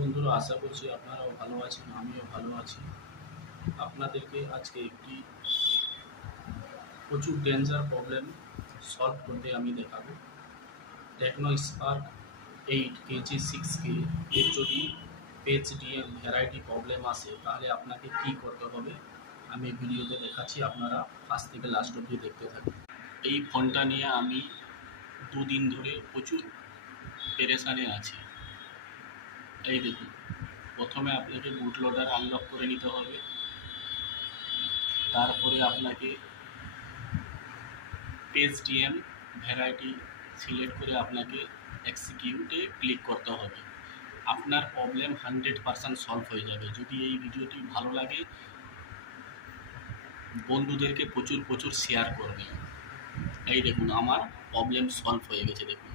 বন্ধুরা, আশা করছি আপনারাও ভালো আছেন, আমিও ভালো আছি। আপনাদেরকে আজকে একটি প্রচুর ডেঞ্জার প্রবলেম সলভ করতে আমি দেখাবো। টেকনো স্পার্ক 8 কেজি 6K এর যদি পেজ ডিএম ভ্যারাইটি প্রবলেম আসে তাহলে আপনাকে কি করতে হবে আমি ভিডিওতে দেখাচ্ছি। আপনারা ফার্স্ট থেকে লাস্ট অবধি দেখতে থাকুন। এই ফোনটা নিয়ে আমি দুদিন ধরে প্রচুর পেরেশানে আছি। এই দেখুন, প্রথমে আপনাকে বুট লোডার আনলক করে নিতে হবে। তারপরে আপনাকে পেজ ডিএম ভ্যারাইটি সিলেক্ট করে আপনাকে এক্সিকিউটে ক্লিক করতে হবে। আপনার প্রবলেম 100% সলভ হয়ে যাবে। যদি এই ভিডিওটি ভালো লাগে বন্ধুদেরকে প্রচুর শেয়ার করবেন। এই দেখুন, আমার প্রবলেম সলভ হয়ে গেছে। দেখুন,